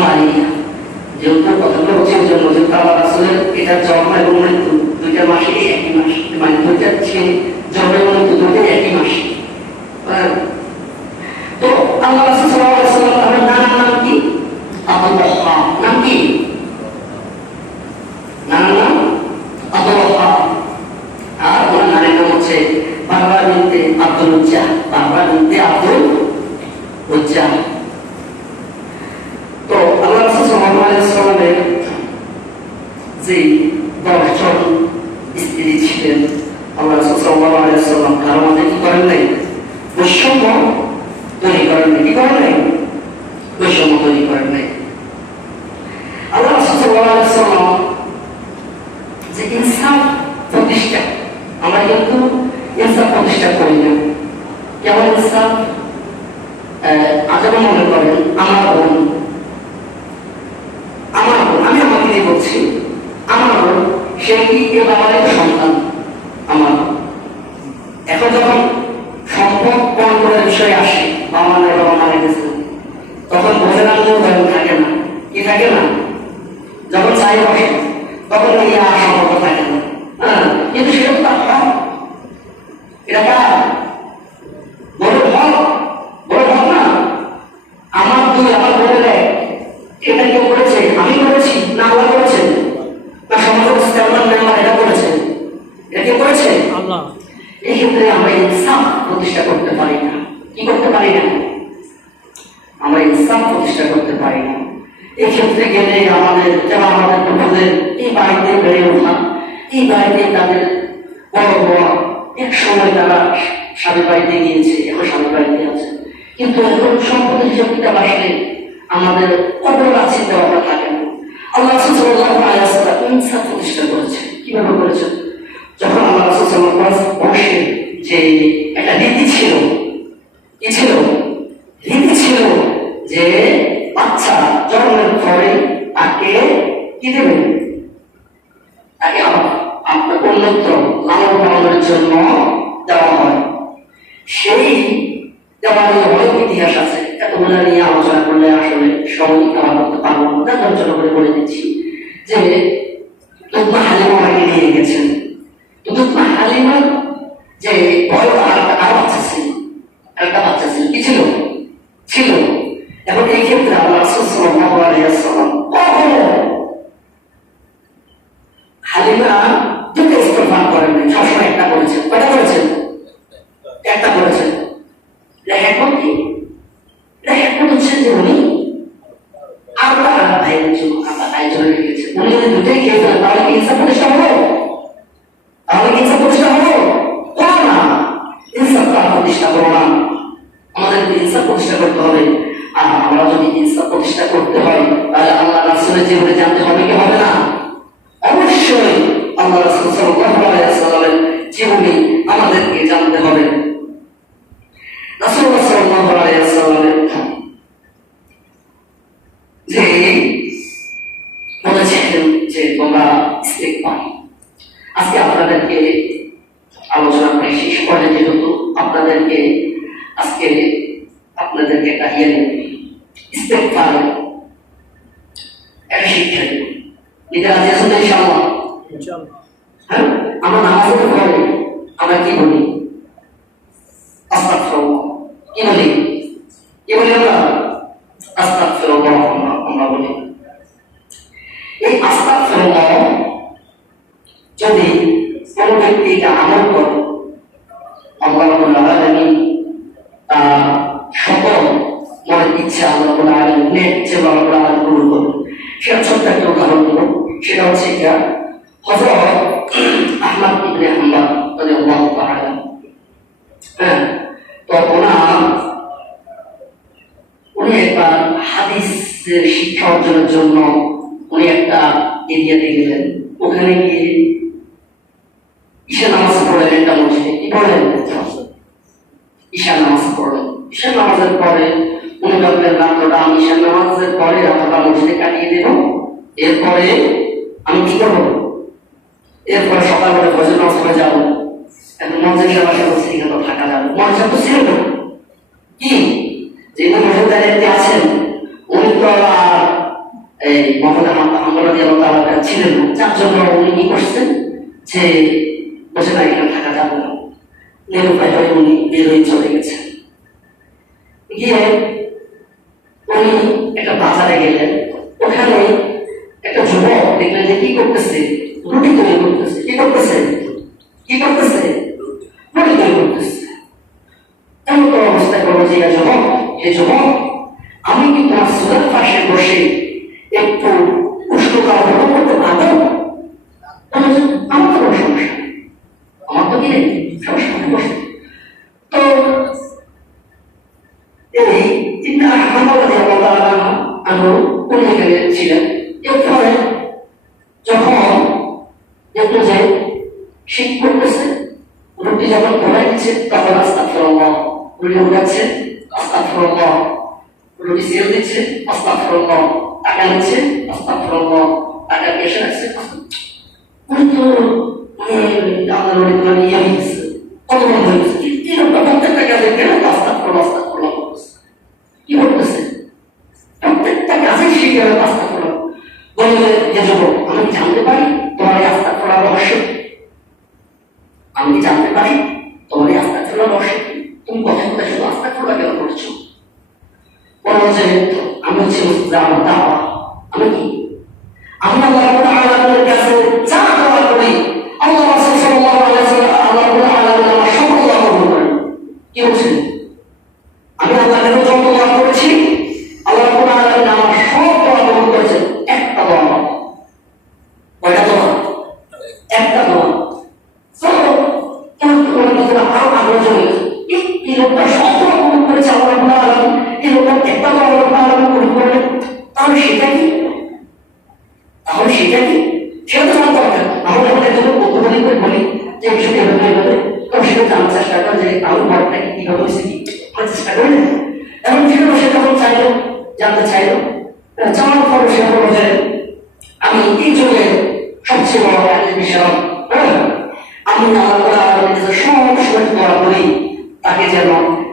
মানে বাবা বিনতে আব্দুল বাবা বিনতে আব্দুল উজ্জা তো আল্লাহ রাসূল সাল্লাল্লাহু আলাইহি ওয়াসাল্লামের যে দশজন স্ত্রী ছিলেন আল্লাহ রাসূল সাল্লাল্লাহু আলাইহি ওয়াসাল্লাম কারও মধ্যে কি করেন নাই বৈষম্য তৈরি করেন নাই কি করেন নাই বৈষম্য তৈরি করেন নাই আল্লাহ রাসূল সাল্লাল্লাহু আলাইহি ওয়াসাল্লাম যে ইনসাফ প্রতিষ্ঠা আমরা কিন্তু ইনসাফ প্রতিষ্ঠা করি না ইনসাফ আজকে মনে করেন, আমার বোন আমার বোন আমি আমাকে নিয়ে বলছি আমার বোন সে কি এ বাবার সন্তান? আমার। এখন যখন সম্পদ কোন করার বিষয় আসে, বাবা নাই বাবা মারা গেছে তখন বোঝের আনন্দ তেমন থাকে না। কি থাকে না? যখন চাই বসে, তখন ওই আর সম্পর্ক থাকে না। হ্যাঁ কিন্তু সেটা তো এটা কার করেছে আল্লাহ এই আমরা ইনসাফ প্রতিষ্ঠা করতে পারি না। কি করতে পারি না? আমরা ইনসাফ প্রতিষ্ঠা করতে পারি না। এই গেলে আমাদের যেমন আমাদের প্রভুদের, এই বাড়িতে বেড়ে ওঠা, এই বাড়িতে তাদের বড় বড় এক সময় তারা স্বামী বাড়িতে গিয়েছে, এখন স্বামী বাড়িতে আছে। কিন্তু এখন সম্পদের হিসাব কিতাব আসলে আমাদের কবর আছে দেওয়াটা থাকে না আল্লাহ ইনসাফ প্রতিষ্ঠা করেছে কীভাবে করেছেন? যখন আল্লাহ রাসূল সাল্লাল্লাহু আলাইহি বংশের যে একটা নীতি ছিল, কি ছিল? রীতি ছিল যে বাচ্চা জন্মের পরে তাকে কি দেবে? তাকে আপনার অন্যত্র লালন পালনের জন্য দেওয়া হয়। সেই দেওয়ার অনেক ইতিহাস আছে এতগুলো নিয়ে আলোচনা করলে আসলে সবাই কাবার করতে পারব না। জন্য করে বলে দিচ্ছি যে তুমা হালিমা নিয়ে গেছেন। তুমা যে বড় আরও বাচ্চা ছিল। একটা বাচ্চা ছিল। কি ছিল? ছিল। এবং এই ক্ষেত্রে আল্লাহ রাসূল সাল্লাল্লাহু আলিয়া ওয়াসাল্লাম রাসূলের জীবনে জানতে হবে কি হবে না? অবশ্যই আল্লাহ রাসূল জীবনী আমাদেরকে জানতে হবে। আজকে আপনাদেরকে আলোচনা প্রায় শেষ করে যেহেতু আপনাদেরকে আজকে আপনাদেরকে একটা ইয়ে ইস্তেগফার একটা শিক্ষা দেব নিতে রাজি আছেন তো ইনশাআল্লাহ ইনশাআল্লাহ হ্যাঁ আমরা নামাজের পরে আমরা কি বলি আস্তাগফিরুল্লাহ কি বলি কি বলি আমরা আস্তাগফিরুল্লাহ আমরা আমরা বলি এই আস্তাগফিরুল্লাহ যদি কোনো ব্যক্তি এটা আমল করে, আল্লাহ রাব্বুল আলামিন তার সকল মনের ইচ্ছা আল্লাহ রাব্বুল আলামিন নেক ইচ্ছে আল্লাহ রাব্বুল আলামিন পূরণ করবে সেটা ছোট্ট একটা উদাহরণ দেব সেটা হচ্ছে এটা হযরত আহমদ ইবনে হাম্বল রাদিয়াল্লাহু তাআলা। হ্যাঁ তো ওনার, উনি একবার হাদিসের শিক্ষা অর্জনের জন্য উনি একটা এরিয়াতে গেলেন। ওখানে গিয়ে ঈশা নামাজ পড়লেন একটা মসজিদে কি পড়লেন ঈশা নামাজ পড়লেন ঈশা নামাজের পরে উনি ভাবলেন রাত্রটা আমি ঈশা নামাজের পরে রাত্রটা মসজিদে কাটিয়ে দেব এরপরে আমি কি করব এরপরে সকালবেলা নামাজ যাব এখন মঞ্চের সবার থাকা যাবে তো ছিল। কি যেহেতু মজুদার আছেন উনি তো আর মোহাম্মদ আহমদ আল্লাহ ছিলেন না যার জন্য উনি কি করছেন যে বসে না থাকা যাবে না। নিরুপায় হয়ে উনি বের হয়ে চলে গেছেন গিয়ে উনি একটা বাজারে গেলেন। ওখানে একটা যুবক দেখলেন যে কি করতেছে। উনি এখানে ছিলেন। তাহলে সেটা কি? তাহলে সেটা কি? সেটা তো জানতে হবে আমরা যখন একজন কৌতূহলী বলি যে বিষয়টি এভাবে এভাবে তখন সেটা জানার চেষ্টা করে যে আমার বড়টা কি, কীভাবে হয়েছে কি, আমরা চেষ্টা করি না। এবং সেটা সে যখন চাইলো, জানতে চাইলো। জানার পর সে বলল যে, আমি এই যুগে সবচেয়ে বড় একটা বিষয় আমি আমাদের সব সময় দোয়া করি তাকে যেন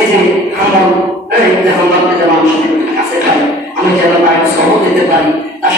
এই যে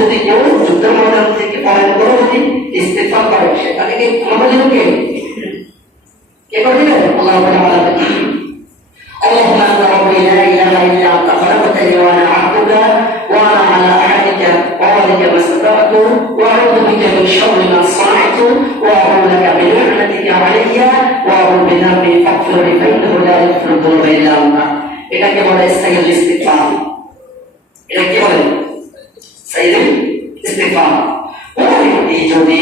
যদি কেউ যুদ্ধের ময়দান থেকে পলায়ন করে যদি ইস্তেগফার করে সে তাকে কি ক্ষমা করে দেবেন কে কে করে দিবেন আল্লাহ রাব্বুল আলামিন اللهم انت ربي لا اله الا انت خلقتني وانا عبدك وانا على عهدك ووعدك ما استطعت واعوذ بك من شر ما صنعت واعوذ لك بنعمتك علي واعوذ بذنبي فاغفر لي فانه لا يغفر الذنوب الا انت এটাকে বলে সাইয়্যিদ ইস্তিগফার এটা কি বলে সাইয়্যিদ ইস্তিগফার ওই যদি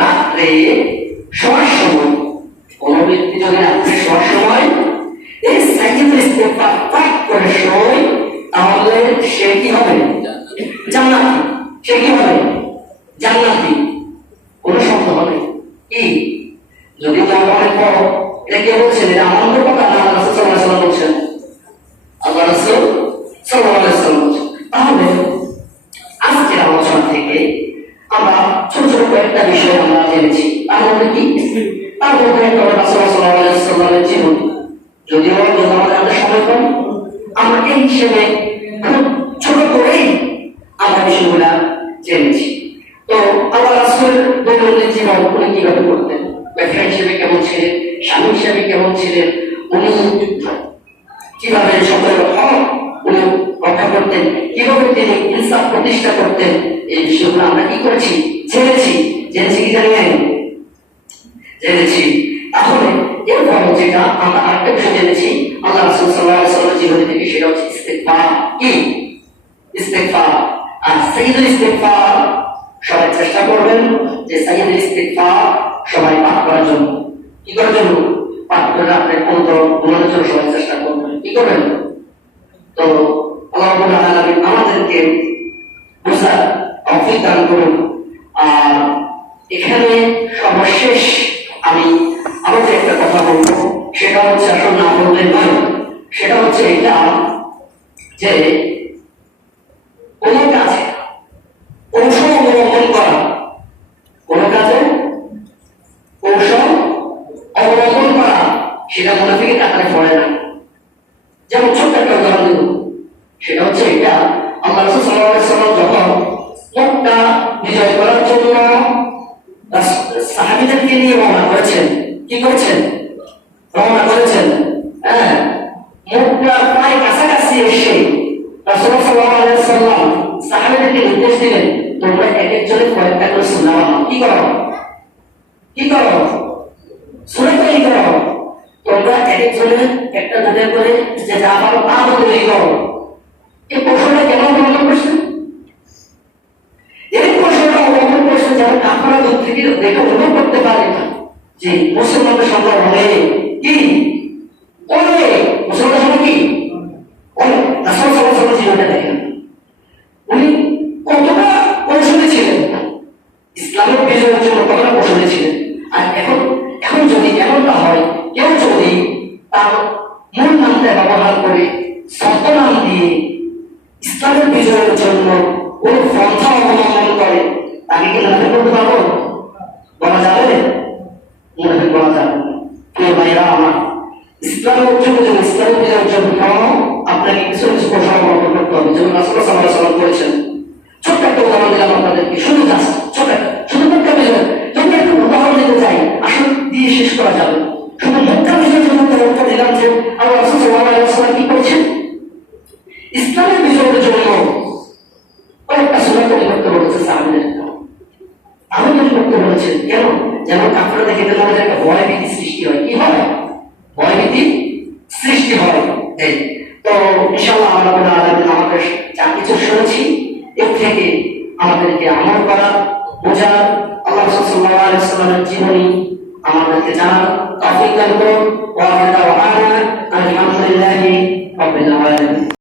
রাত্রে শোয়ার সময়, কোন ব্যক্তি যদি রাত্রে শোয়ার সময় এই সাইয়্যিদ ইস্তিগফার পাক করে শোয়, তাহলে সে কি হবে? জান্নাতি। সে কি হবে? আমরা হিসেবে খুব ছোট করেই আমরা বিষয়গুলা জেনেছি। তো আল্লাহ রাসূল দৈনন্দিন জীবন উনি কীভাবে করতেন? ব্যবসা হিসেবে কেমন ছিলেন? স্বামী হিসাবে কেমন ছিলেন? উনি কীভাবে সকলের হক উনি রক্ষা করতেন? কীভাবে তিনি ইনসাফ প্রতিষ্ঠা করতেন? এই বিষয়গুলো আমরা কি করেছি? জেনেছি। জেনেছি কি জানেন জেনেছি। তাহলে এরপর যেটা আমরা আরেকটা বিষয় জেনেছি আল্লাহ রাসূল সাল্লাল্লাহু জীবনী থেকে সেটা হচ্ছে ইস্তেগফার কি ইস্তেগফার আর সাইয়্যিদুল ইস্তেগফার সবাই চেষ্টা করবেন যে সাইয়্যিদুল ইস্তেগফার সবাই পাঠ করার জন্য কি করার জন্য পাঠ করে আপনি কোন ঘুমানোর জন্য সবাই চেষ্টা করবেন কি করবেন তো আল্লাহ রাব্বুল আলামিন আমাদেরকে বুঝার তৌফিক দান করুন আর এখানে সর্বশেষ আমি আরও একটা কথা বলব সেটা হচ্ছে আসলে না বললে নয় সেটা হচ্ছে এটা যে কোন কাজে কৌশল অবলম্বন করা। কাজে কৌশল অবলম্বন করা, সেটা মনে থেকে টাকায় পড়ে না। যেমন ছোট্ট একটা উদাহরণ সেটা হচ্ছে এটা আলাইহি ওয়াসাল্লাম যখন মক্কা বিজয় করার জন্য সাহাবীদেরকে নিয়ে রওনা করেছেন, কি করেছেন রওনা করেছেন হ্যাঁ মক্কা প্রায় কাছাকাছি এসে রাসূল সাল্লাল্লাহু আলাইহি ওয়াসাল্লাম সাহাবীদেরকে নির্দেশ দিলেন তোমরা এক একজনের কয়েকটা করে সুন্নাহ বানাও কি করো কি করো? শুনে তৈরি করো? তোমরা এক একজনের একটা ধরে করে যে যা পারো তা তৈরি করো এই প্রশ্নটা কেন অবলম্বন করছে এই প্রশ্নটা অবলম্বন করছে যেন আপনারা দূর থেকে দেখে অনুভব করতে পারেন যে মুসলমানদের সংখ্যা অনেক কি? ইসলামের জন্য ইসলামের বিজয়ের জন্য আপনাকে কিছু কিছু কৌশল অবলম্বন করতে হবে যেমন রাসূল সাল্লাল্লাহু আলাইহি ওয়াসাল্লাম করেছেন ছোট্ট একটা উদাহরণ দিলাম আপনাদেরকে শুধু জাস্ট ছোট শুধু মক্কা বিজয় যদি একটা উদাহরণ দিতে চাই আসলে দিয়ে শেষ করা যাবে। শুধু মক্কা বিজয়ের জন্য একটা উত্তর দিলাম যে আল্লাহ রাসূল সাল্লাল্লাহু আলাইহি ওয়াসাল্লাম কি করেছেন ইসলামের বিজয়ের জন্য কয়েকটা সুরা করতে বলেছে সাহাবিদের আমি তৈরি করতে বলেছেন কেন যেন আপনারা দেখে দেন আমাদের একটা ভয় ভীতি সৃষ্টি হয় কি হয় ভয় সৃষ্টি হয়। এই তো ইনশাআল্লাহ আমরা বলে আলাদা আমাদের যা কিছু শুনেছি, এর থেকে আমাদেরকে আমল করা বোঝা আল্লাহ সাল্লাহ আলাইসাল্লামের জীবনী আমাদেরকে জানা তফিক দান করুন। ওয়া আলহামদুলিল্লাহি রাব্বিল আলামিন।